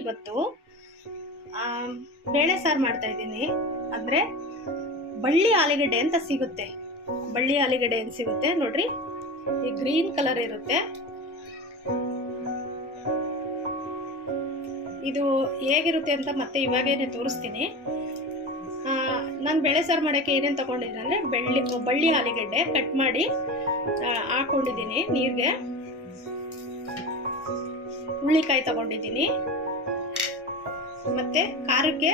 ಇವತ್ತು ಬೇಳೆ ಸಾರು ಮಾಡ್ತಾ ಇದ್ದೀನಿ. ಅಂದ್ರೆ ಬಳ್ಳಿ ಆಲೂಗಡ್ಡೆ ಅಂತ ಸಿಗುತ್ತೆ. ಬಳ್ಳಿ ಆಲೂಗಡ್ಡೆ ಅಂತ ಸಿಗುತ್ತೆ ನೋಡ್ರಿ, ಈ ಗ್ರೀನ್ ಕಲರ್ ಇರುತ್ತೆ. ಇದು ಹೇಗಿರುತ್ತೆ ಅಂತ ಮತ್ತೆ ಇವಾಗೇನೆ ತೋರಿಸ್ತೀನಿ. ನಾನು ಬೇಳೆ ಸಾರು ಮಾಡೋಕ್ಕೆ ಏನೇನು ತಗೊಂಡಿದ್ದೀನಿ ಅಂದರೆ ಬಳ್ಳಿ ಆಲೂಗಡ್ಡೆ ಕಟ್ ಮಾಡಿ ಹಾಕೊಂಡಿದ್ದೀನಿ ನೀರಿಗೆ. ಹುಳ್ಳಿಕಾಯಿ ತಗೊಂಡಿದ್ದೀನಿ, ಮತ್ತೆ ಖಾರಕ್ಕೆ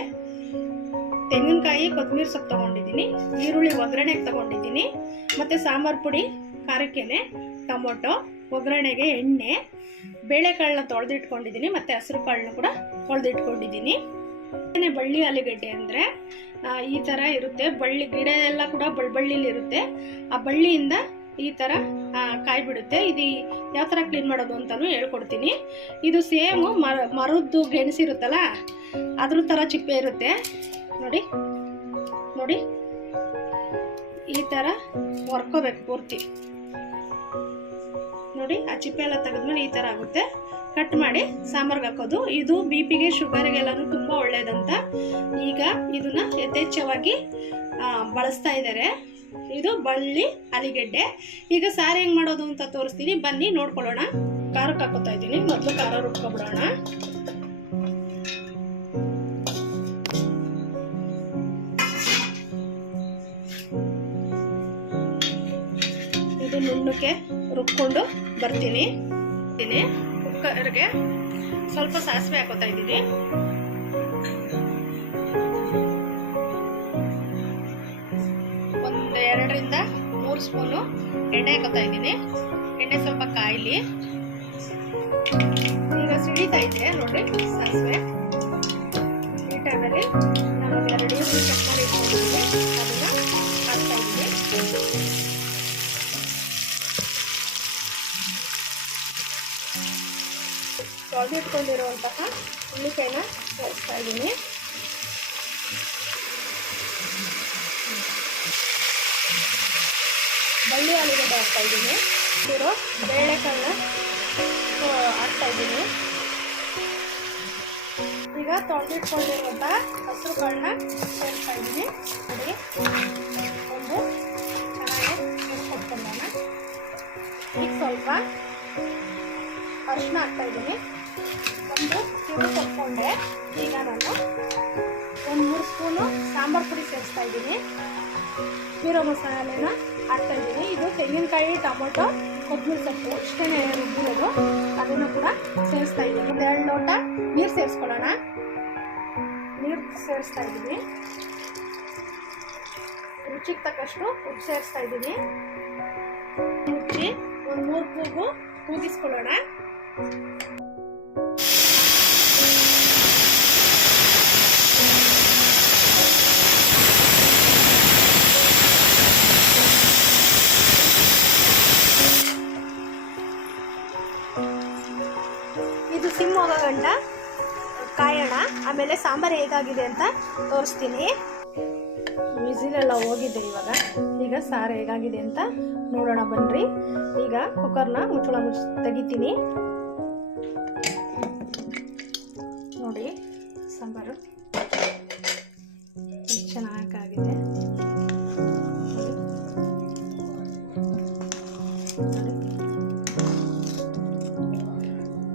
ತೆಂಗಿನಕಾಯಿ ಕೊತ್ತಂಬರಿ ಸೊಪ್ಪು ತಗೊಂಡಿದ್ದೀನಿ, ಈರುಳ್ಳಿ ಒಗ್ಗರಣೆಗೆ ತಗೊಂಡಿದ್ದೀನಿ, ಮತ್ತೆ ಸಾಂಬಾರು ಪುಡಿ ಖಾರಕ್ಕೇನೆ, ಟೊಮೊಟೊ ಒಗ್ಗರಣೆಗೆ, ಎಣ್ಣೆ, ಬೇಳೆಕಾಳನ್ನ ತೊಳೆದಿಟ್ಕೊಂಡಿದ್ದೀನಿ, ಮತ್ತೆ ಹಸಿರು ಕಾಳನ್ನ ಕೂಡ ತೊಳೆದಿಟ್ಕೊಂಡಿದ್ದೀನಿ. ಬಳ್ಳಿ ಆಲೂಗಡ್ಡೆ ಅಂದರೆ ಈ ಥರ ಇರುತ್ತೆ. ಬಳ್ಳಿ ಗಿಡ ಎಲ್ಲ ಕೂಡ ಬಳ್ಳಿಲಿರುತ್ತೆ. ಆ ಬಳ್ಳಿಯಿಂದ ಈ ಥರ ಕಾಯಿ ಬಿಡುತ್ತೆ. ಇದು ಯಾವ ಥರ ಕ್ಲೀನ್ ಮಾಡೋದು ಅಂತಲೂ ಹೇಳ್ಕೊಡ್ತೀನಿ. ಇದು ಸೇಮು ಮರದ್ದು ಗೆಣಸಿರುತ್ತಲ್ಲ ಅದ್ರ ಥರ ಚಿಪ್ಪೆ ಇರುತ್ತೆ. ನೋಡಿ ನೋಡಿ, ಈ ಥರ ಹೊರ್ಕೋಬೇಕು ಪೂರ್ತಿ. ನೋಡಿ, ಆ ಚಿಪ್ಪೆ ಎಲ್ಲ ತೆಗೆದ್ಮೇಲೆ ಈ ಥರ ಆಗುತ್ತೆ. ಕಟ್ ಮಾಡಿ ಸಾಂಬಾರ್ಗೆ ಹಾಕೋದು. ಇದು BP-ಗೆ ಶುಗರ್ಗೆಲ್ಲನೂ ತುಂಬ ಒಳ್ಳೇದಂತ ಈಗ ಇದನ್ನ ಯಥೇಚ್ಛವಾಗಿ ಬಳಸ್ತಾ ಇದ್ದಾರೆ. ಇದು ಬಳ್ಳಿ ಆಲೂಗಡ್ಡೆ. ಈಗ ಸಾರು ಹೆಂಗ್ ಮಾಡೋದು ಅಂತ ತೋರಿಸ್ತೀನಿ, ಬನ್ನಿ ನೋಡ್ಕೊಳ್ಳೋಣ. ಖಾರಕ್ಕೆ ಹಾಕೋತಾ ಇದ್ದೀನಿ. ಮೊದಲು ಖಾರ ರುಬ್ಕೊಬಿಡೋಣ. ಇದು ನುಣ್ಣಕ್ಕೆ ರುಬ್ಕೊಂಡು ಬರ್ತೀನಿ. ಕುಕ್ಕರ್ಗೆ ಸ್ವಲ್ಪ ಸಾಸಿವೆ ಹಾಕೋತಾ ಇದ್ದೀನಿ. ಒಂದು 2 ರಿಂದ 3 ಸ್ಪೂನು ಎಣ್ಣೆ ಹಾಕೋತಾ ಇದ್ದೀನಿ. ಎಣ್ಣೆ ಸ್ವಲ್ಪ ಕಾಯಿಲಿ. ಈಗ ಸಿಡಿತಾ ಇದೆ ನೋಡಿ ಸಾಸಿವೆ. ಈ ಟೈಮಲ್ಲಿ ನಾನು 2 ಈರುಳ್ಳಿ ಕಟ್ ಮಾಡಿ ಇಟ್ಕೊಂಡಿದ್ದೀನಿ, ಅದನ್ನ ಹಾಕ್ತಾ ಇದ್ದೀನಿ. ತೊಳೆದಿಟ್ಕೊಂಡಿರುವಂತಹ ಹುಳ್ಳಿಕಾಯಿನ ಸೇರಿಸ್ತಾ ಇದ್ದೀನಿ. ಬಳ್ಳಿ ಆಲೂಗಡ್ಡೆ ಹಾಕ್ತಾ ಇದ್ದೀನಿ. ಇರೋ ಬೇಳೆಕಾಳನ್ನ ಹಾಕ್ತಾ ಇದ್ದೀನಿ. ಈಗ ತೊಳೆದಿಟ್ಕೊಂಡಿರುವಂಥ ಹಸಿರು ಕಾಳನ್ನ ಸೇರಿಸ್ತಾ ಇದ್ದೀನಿ. ನೋಡಿ, ಒಂದು ಚೆನ್ನಾಗಿ ಸೇರಿಸ್ಕೊಟ್ಕೊಳ್ಳೋಣ. ಈಗ ಸ್ವಲ್ಪ ಅರಿಶಿನ ಹಾಕ್ತಾ ಇದ್ದೀನಿ. ಒಂದು ಕಿರು ತಕ್ಕೊಂಡೆ. ಈಗ ನಾನು 1-3 ಸ್ಪೂನು ಸಾಂಬಾರು ಪುಡಿ ಸೇರಿಸ್ತಾ ಇದ್ದೀನಿ. ಇರೋ ಮಸಾಲೆನ ಹಾಕ್ತಾ ಇದ್ದೀನಿ. ಇದು ತೆಂಗಿನಕಾಯಿ, ಟೊಮೊಟೊ, ಕೊತ್ತಂಬರಿ ಸೊಪ್ಪು ಇಷ್ಟೇ ರುಬ್ಬಿರೋದು. ಅದನ್ನು ಕೂಡ ಸೇರಿಸ್ತಾ ಇದ್ದೀನಿ. 2 ಲೋಟ ನೀರು ಸೇರಿಸ್ಕೊಳ್ಳೋಣ. ನೀರು ಸೇರಿಸ್ತಾ ಇದ್ದೀನಿ. ರುಚಿಗೆ ತಕ್ಕಷ್ಟು ಉಪ್ಪು ಸೇರಿಸ್ತಾ ಇದ್ದೀನಿ. ಮುಚ್ಚಿ ಒಂದು 3 ಕೂಗು ಕೂಗಿಸ್ಕೊಳ್ಳೋಣ. ಇದು ಸಿಮ್ ಹೋಗೋ ಗಂಟ ಕಾಯೋಣ. ಆಮೇಲೆ ಸಾಂಬಾರು ಹೇಗಾಗಿದೆ ಅಂತ ತೋರಿಸ್ತೀನಿ. ವಿಸಿಲೆಲ್ಲ ಹೋಗಿದೆ ಇವಾಗ. ಈಗ ಸಾರು ಹೇಗಾಗಿದೆ ಅಂತ ನೋಡೋಣ ಬನ್ರಿ. ಈಗ ಕುಕ್ಕರ್ನ ಮುಚ್ಚಳ ತೆಗಿತೀನಿ. ನೋಡಿ, ಸಾಂಬಾರು ಚೆನ್ನಾಗಾಗಿದೆ.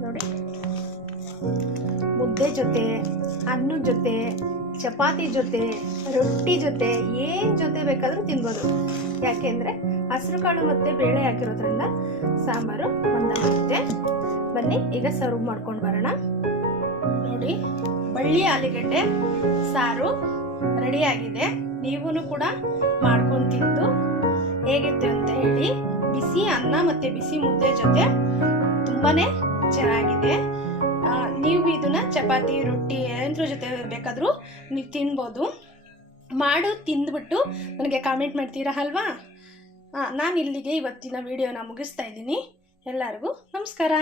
ನೋಡಿ, ಮುದ್ದೆ ಜೊತೆ, ಅನ್ನದ ಜೊತೆ, ಚಪಾತಿ ಜೊತೆ, ರೊಟ್ಟಿ ಜೊತೆ, ಏನು ಜೊತೆ ಬೇಕಾದರೂ ತಿನ್ಬೋದು. ಯಾಕೆಂದರೆ ಹಸಿರು ಕಾಳು ಮತ್ತು ಬೇಳೆ ಹಾಕಿರೋದ್ರಿಂದ ಸಾಂಬಾರು ಒಂದಾಗುತ್ತೆ. ಬನ್ನಿ ಈಗ ಸರ್ವ್ ಮಾಡ್ಕೊಂಡು ಬರೋಣ. ನೋಡಿ, ಬಳ್ಳಿ ಆಲೂಗಡ್ಡೆ ಸಾರು ರೆಡಿಯಾಗಿದೆ. ನೀವೂ ಕೂಡ ಮಾಡ್ಕೊಂಡು ತಿಂದು ಹೇಗಿತ್ತು ಅಂತ ಹೇಳಿ. ಬಿಸಿ ಅನ್ನ ಮತ್ತು ಬಿಸಿ ಮುದ್ದೆ ಜೊತೆ ತುಂಬಾ ಚೆನ್ನಾಗಿದೆ. ನೀವು ಇದನ್ನ ಚಪಾತಿ, ರೊಟ್ಟಿ ಏನ್ರ ಜೊತೆ ಬೇಕಾದರೂ ನೀವು ತಿನ್ಬೋದು. ಮಾಡು ತಿಂದ್ಬಿಟ್ಟು ನನಗೆ ಕಾಮೆಂಟ್ ಮಾಡ್ತೀರಾ ಅಲ್ವಾ? ನಾನು ಇಲ್ಲಿಗೆ ಇವತ್ತಿನ ವಿಡಿಯೋನ ಮುಗಿಸ್ತಾ ಇದ್ದೀನಿ. ಎಲ್ಲರಿಗೂ ನಮಸ್ಕಾರ.